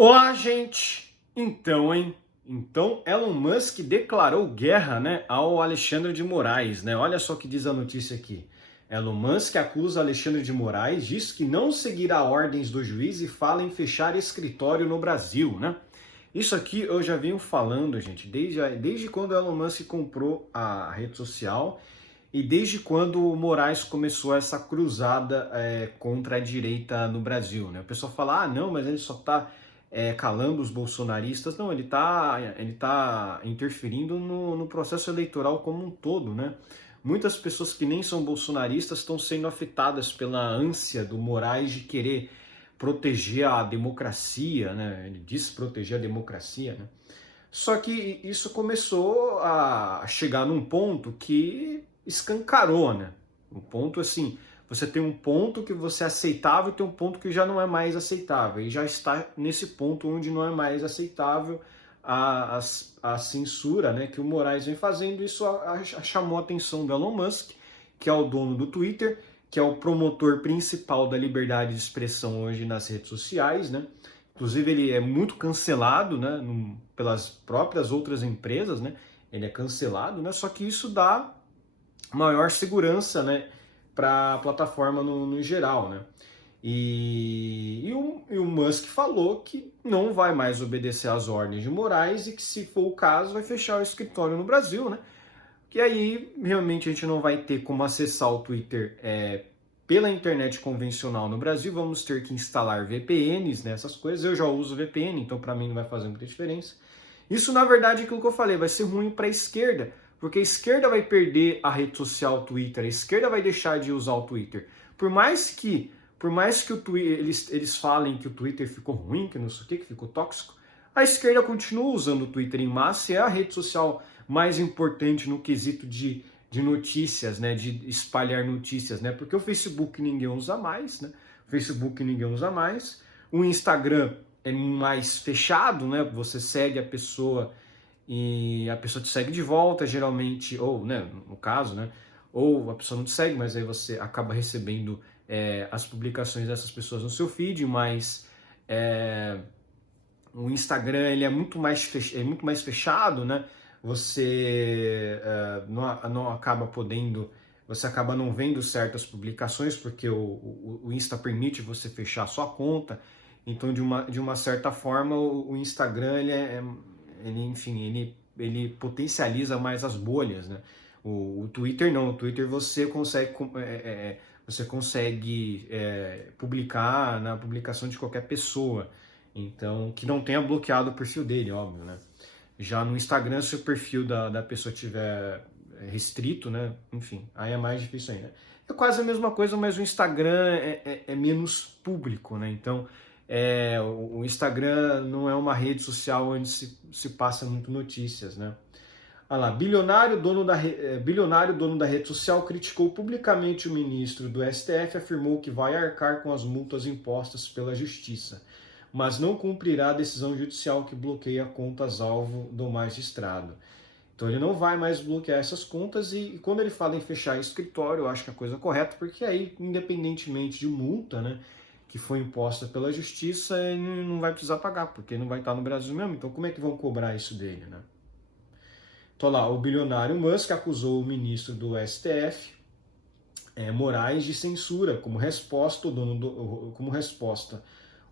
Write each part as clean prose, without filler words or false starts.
Olá, gente! Então, Elon Musk declarou guerra, né, ao Alexandre de Moraes, né? Olha só o que diz a notícia aqui. Elon Musk acusa Alexandre de Moraes, diz que não seguirá ordens do juiz e fala em fechar escritório no Brasil, né? Isso aqui eu já venho falando, gente, desde quando Elon Musk comprou a rede social e desde quando o Moraes começou essa cruzada contra a direita no Brasil, né? O pessoal fala, não, mas ele só está calando os bolsonaristas. Não, ele tá interferindo no processo eleitoral como um todo, né? Muitas pessoas que nem são bolsonaristas estão sendo afetadas pela ânsia do Moraes de querer proteger a democracia, né? Ele diz proteger a democracia, né? Só que isso começou a chegar num ponto que escancarou, né? Um ponto assim, você tem um ponto que você é aceitável e tem um ponto que já não é mais aceitável. E já está nesse ponto onde não é mais aceitável a censura, né, que o Moraes vem fazendo. Isso chamou a atenção do Elon Musk, que é o dono do Twitter, que é o promotor principal da liberdade de expressão hoje nas redes sociais, né? Inclusive ele é muito cancelado, né, pelas próprias outras empresas, né? Ele é cancelado, né? Só que isso dá maior segurança, né, para a plataforma no geral, né? E o Musk falou que não vai mais obedecer às ordens de Moraes e que, se for o caso, vai fechar o escritório no Brasil, né? Que aí realmente a gente não vai ter como acessar o Twitter pela internet convencional no Brasil, vamos ter que instalar VPNs nessas coisas. Eu já uso VPN, então para mim não vai fazer muita diferença. Isso, na verdade, é aquilo que eu falei, vai ser ruim para a esquerda, porque a esquerda vai perder a rede social Twitter, a esquerda vai deixar de usar o Twitter. Por mais que o Twitter, eles falem que o Twitter ficou ruim, que não sei o que ficou tóxico, a esquerda continua usando o Twitter em massa e é a rede social mais importante no quesito de notícias, né, de espalhar notícias, né, porque o Facebook ninguém usa mais, né, o Instagram é mais fechado, né, você segue a pessoa e a pessoa te segue de volta, geralmente, ou, né, no caso, né, ou a pessoa não te segue, mas aí você acaba recebendo as publicações dessas pessoas no seu feed, mas o Instagram ele é muito mais fechado, né? Você não acaba podendo, você acaba não vendo certas publicações porque o Insta permite você fechar a sua conta. Então, de uma certa forma, o Instagram ele potencializa mais as bolhas, né? O Twitter não, o Twitter você consegue publicar na publicação de qualquer pessoa. Então, que não tenha bloqueado o perfil dele, óbvio, né? Já no Instagram, se o perfil da pessoa tiver restrito, né? Enfim, aí é mais difícil ainda. É quase a mesma coisa, mas o Instagram é menos público, né? Então, o Instagram não é uma rede social onde se passa muito notícias, né? Olha lá, bilionário dono da rede social criticou publicamente o ministro do STF, afirmou que vai arcar com as multas impostas pela justiça, mas não cumprirá a decisão judicial que bloqueia contas-alvo do magistrado. Então ele não vai mais bloquear essas contas e quando ele fala em fechar escritório, eu acho que é a coisa correta, porque aí, independentemente de multa, né, que foi imposta pela justiça, ele não vai precisar pagar, porque não vai estar no Brasil mesmo. Então como é que vão cobrar isso dele, né? Então lá, o bilionário Musk acusou o ministro do STF, Moraes, de censura.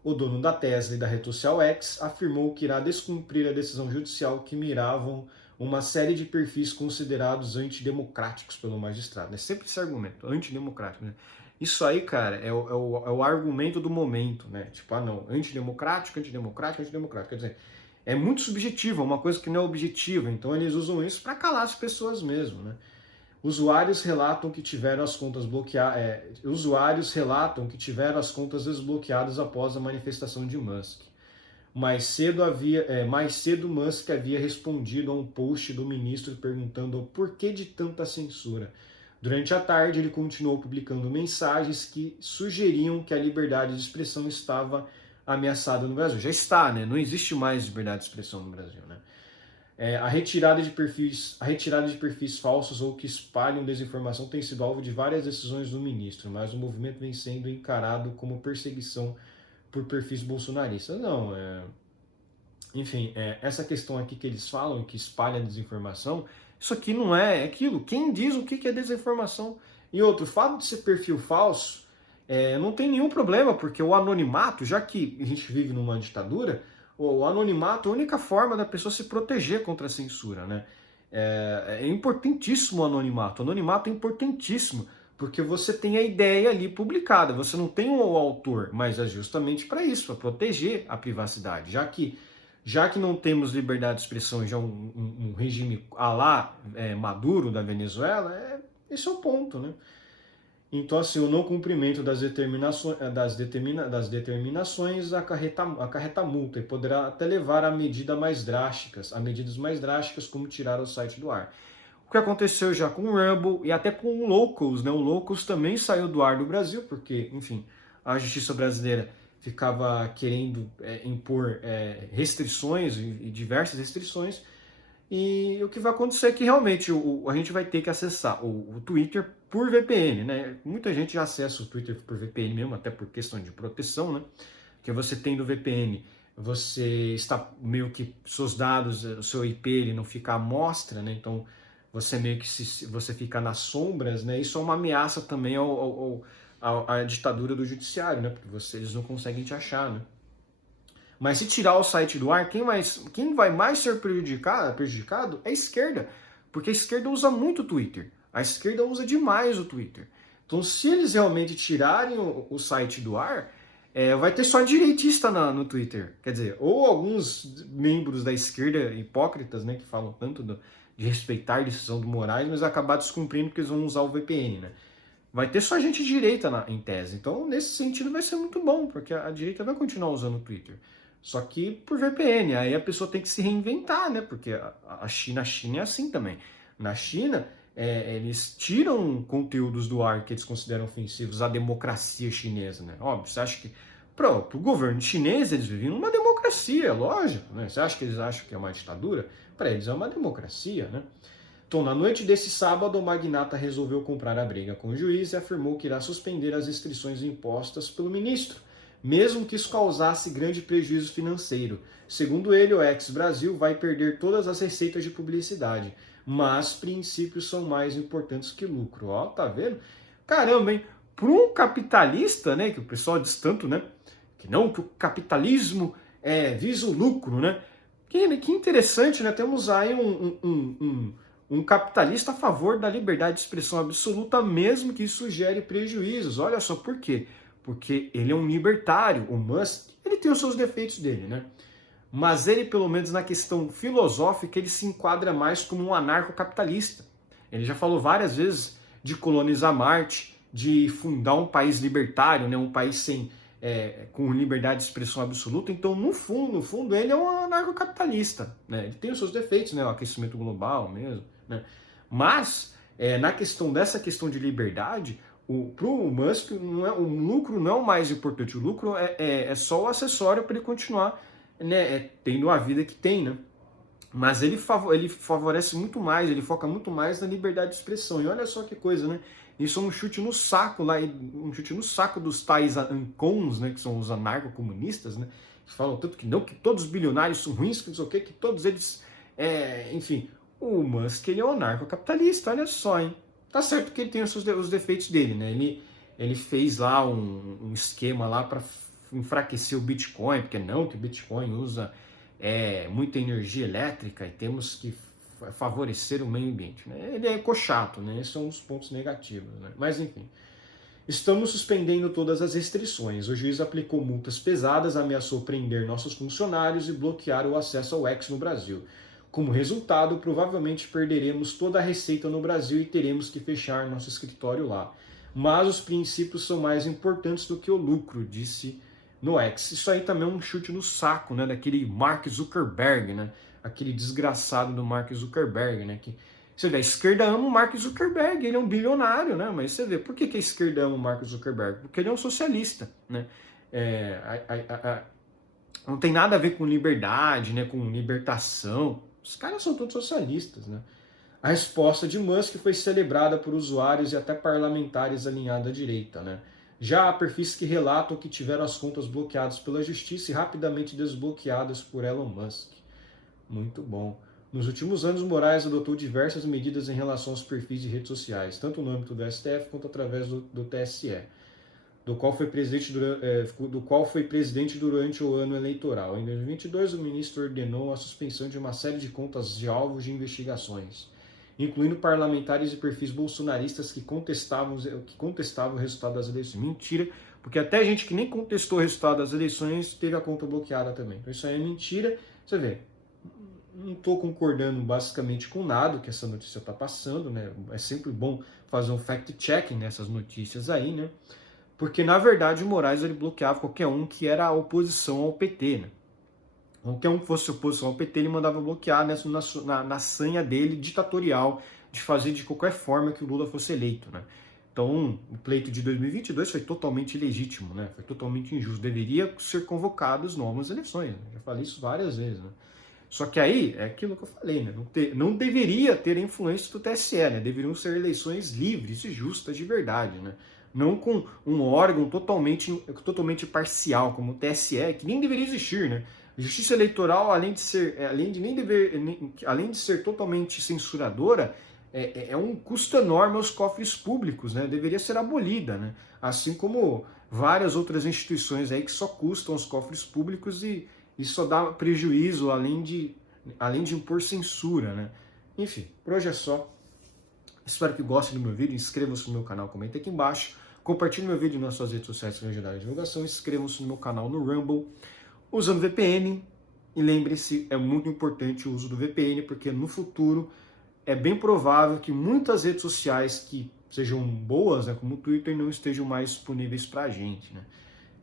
O dono da Tesla e da rede social X afirmou que irá descumprir a decisão judicial que miravam uma série de perfis considerados antidemocráticos pelo magistrado. É sempre esse argumento, antidemocrático, né? Isso aí, cara, é o argumento do momento, né? Tipo, não, antidemocrático, antidemocrático, antidemocrático. Quer dizer, é muito subjetivo, é uma coisa que não é objetiva. Então eles usam isso para calar as pessoas mesmo, né? Usuários relatam que tiveram as contas desbloqueadas após a manifestação de Musk. Mais cedo Musk havia respondido a um post do ministro perguntando o porquê de tanta censura. Durante a tarde, ele continuou publicando mensagens que sugeriam que a liberdade de expressão estava ameaçada no Brasil. Já está, né? Não existe mais liberdade de expressão no Brasil, né? A retirada de perfis falsos ou que espalham desinformação tem sido alvo de várias decisões do ministro, mas o movimento vem sendo encarado como perseguição por perfis bolsonaristas. Não, enfim, essa questão aqui que eles falam, que espalha desinformação, isso aqui não é aquilo. Quem diz o que é desinformação? E outro, o fato de ser perfil falso, não tem nenhum problema, porque o anonimato, já que a gente vive numa ditadura, o anonimato é a única forma da pessoa se proteger contra a censura, né? É importantíssimo o anonimato. O anonimato é importantíssimo, porque você tem a ideia ali publicada, você não tem o autor, mas é justamente para isso, para proteger a privacidade, já que não temos liberdade de expressão, já um regime à la Maduro da Venezuela, esse é o ponto, né? Então, assim, o não cumprimento das determinações acarreta multa e poderá até levar a medidas mais drásticas, como tirar o site do ar. O que aconteceu já com o Rumble e até com o Locals, né? O Locals também saiu do ar do Brasil, porque, enfim, a justiça brasileira ficava querendo impor restrições e diversas restrições. E o que vai acontecer é que realmente a gente vai ter que acessar o Twitter por VPN, né? Muita gente já acessa o Twitter por VPN mesmo, até por questão de proteção, né? Porque você tendo VPN, você está meio que seus dados, o seu IP, ele não fica à mostra, né? Então você meio que você fica nas sombras, né? Isso é uma ameaça também à ditadura do judiciário, né? Porque eles não conseguem te achar, né? Mas se tirar o site do ar, quem vai mais ser prejudicado é a esquerda. Porque a esquerda usa muito o Twitter. A esquerda usa demais o Twitter. Então, se eles realmente tirarem o site do ar, vai ter só direitista no Twitter. Quer dizer, ou alguns membros da esquerda hipócritas, né, que falam tanto de respeitar a decisão do Moraes, mas acabar descumprindo porque eles vão usar o VPN, né? Vai ter só gente de direita em tese. Então, nesse sentido, vai ser muito bom, porque a direita vai continuar usando o Twitter. Só que por VPN, aí a pessoa tem que se reinventar, né? Porque a China é assim também. Na China, eles tiram conteúdos do ar que eles consideram ofensivos à democracia chinesa, né? Óbvio, você acha que pro governo chinês eles vivem numa democracia, lógico, né? Você acha que eles acham que é uma ditadura? Para eles é uma democracia, né? Então, na noite desse sábado, o magnata resolveu comprar a briga com o juiz e afirmou que irá suspender as restrições impostas pelo ministro, mesmo que isso causasse grande prejuízo financeiro. Segundo ele, o ex-Brasil vai perder todas as receitas de publicidade, mas princípios são mais importantes que lucro. Ó, tá vendo? Caramba, hein? Para um capitalista, né, que o pessoal diz tanto, né, que o capitalismo visa o lucro, né? Que interessante, né? Temos aí um capitalista a favor da liberdade de expressão absoluta, mesmo que isso gere prejuízos. Olha só por quê. Porque ele é um libertário, o Musk, ele tem os seus defeitos dele, né? Mas ele, pelo menos na questão filosófica, ele se enquadra mais como um anarcocapitalista. Ele já falou várias vezes de colonizar Marte, de fundar um país libertário, né? Um país com liberdade de expressão absoluta. Então, no fundo, ele é um anarcocapitalista, né? Ele tem os seus defeitos, né? O aquecimento global mesmo, né? Mas, dessa questão de liberdade, para o Musk, o lucro não é o mais importante. O lucro é só o acessório para ele continuar, né, tendo a vida que tem, né? Mas ele favorece muito mais, ele foca muito mais na liberdade de expressão. E olha só que coisa, né? Isso é um chute no saco lá, um chute no saco dos tais ancons, né, que são os anarcocomunistas, né? Que falam tanto que todos os bilionários são ruins, que não sei o quê, que todos eles, enfim. O Musk, ele é um anarcocapitalista, olha só, hein? Tá certo que ele tem os defeitos dele, né? Ele fez lá um esquema lá para enfraquecer o Bitcoin, porque que o Bitcoin usa muita energia elétrica e temos que favorecer o meio ambiente, né? Ele é ecochato, né? Esses são os pontos negativos, né? Mas enfim, estamos suspendendo todas as restrições. O juiz aplicou multas pesadas, ameaçou prender nossos funcionários e bloquear o acesso ao X no Brasil. Como resultado, provavelmente perderemos toda a receita no Brasil e teremos que fechar nosso escritório lá. Mas os princípios são mais importantes do que o lucro, disse no X. Isso aí também é um chute no saco, né, daquele Mark Zuckerberg, né? Aquele desgraçado do Mark Zuckerberg, né? Que, você vê, a esquerda ama o Mark Zuckerberg, ele é um bilionário, né? Mas você vê, por que a esquerda ama o Mark Zuckerberg? Porque ele é um socialista, né? Não tem nada a ver com liberdade, né? Com libertação. Os caras são todos socialistas, né? A resposta de Musk foi celebrada por usuários e até parlamentares alinhados à direita, né? Já há perfis que relatam que tiveram as contas bloqueadas pela justiça e rapidamente desbloqueadas por Elon Musk. Muito bom. Nos últimos anos, Moraes adotou diversas medidas em relação aos perfis de redes sociais, tanto no âmbito do STF quanto através do TSE, do qual foi presidente durante o ano eleitoral. Em 2022, o ministro ordenou a suspensão de uma série de contas de alvos de investigações, incluindo parlamentares e perfis bolsonaristas que contestavam o resultado das eleições. Mentira, porque até gente que nem contestou o resultado das eleições teve a conta bloqueada também. Então isso aí é mentira. Você vê, não estou concordando basicamente com nada que essa notícia está passando, né? É sempre bom fazer um fact-checking nessas notícias aí, né? Porque, na verdade, o Moraes ele bloqueava qualquer um que era a oposição ao PT, né? Qualquer um que fosse oposição ao PT, ele mandava bloquear na sanha dele ditatorial de fazer de qualquer forma que o Lula fosse eleito, né? Então, o pleito de 2022 foi totalmente ilegítimo, né? Foi totalmente injusto. Deveria ser convocadas novas eleições, né? Já falei isso várias vezes, né? Só que aí, é aquilo que eu falei, né? Não deveria ter influência do TSE, né? Deveriam ser eleições livres e justas de verdade, né? Não com um órgão totalmente parcial, como o TSE, que nem deveria existir, né? A Justiça Eleitoral, além de ser totalmente censuradora, é um custo enorme aos cofres públicos, né? Deveria ser abolida, né? Assim como várias outras instituições aí que só custam os cofres públicos e só dá prejuízo, além de impor censura, né? Enfim, por hoje é só. Espero que gostem do meu vídeo, inscrevam-se no meu canal, comentem aqui embaixo, compartilhem meu vídeo nas suas redes sociais para ajudar a divulgação, inscrevam-se no meu canal no Rumble, usando VPN, e lembre-se, é muito importante o uso do VPN, porque no futuro é bem provável que muitas redes sociais que sejam boas, né, como o Twitter, não estejam mais disponíveis para a gente, né?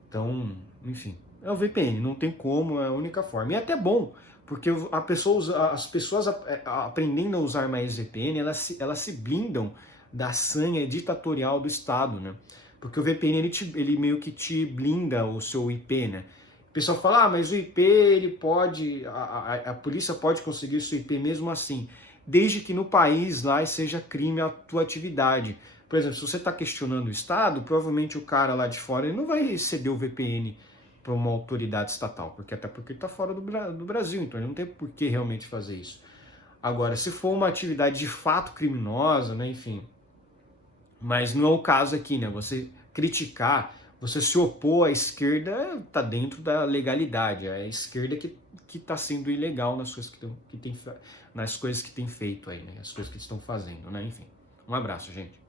Então, enfim, é o VPN, não tem como, é a única forma. E é até bom, porque as pessoas aprendendo a usar mais VPN, elas se blindam da sanha ditatorial do Estado, né? Porque o VPN, ele meio que te blinda o seu IP, né? O pessoal fala, mas o IP, ele pode, a polícia pode conseguir o seu IP mesmo assim, desde que no país lá seja crime a tua atividade. Por exemplo, se você está questionando o Estado, provavelmente o cara lá de fora ele não vai ceder o VPN para uma autoridade estatal, até porque ele está fora do Brasil, então ele não tem por que realmente fazer isso. Agora, se for uma atividade de fato criminosa, né, enfim, mas não é o caso aqui, né? Você criticar, você se opor à esquerda, está dentro da legalidade. É a esquerda que está sendo ilegal nas coisas nas coisas que tem feito aí, né? As coisas que estão fazendo, né? Enfim, um abraço, gente.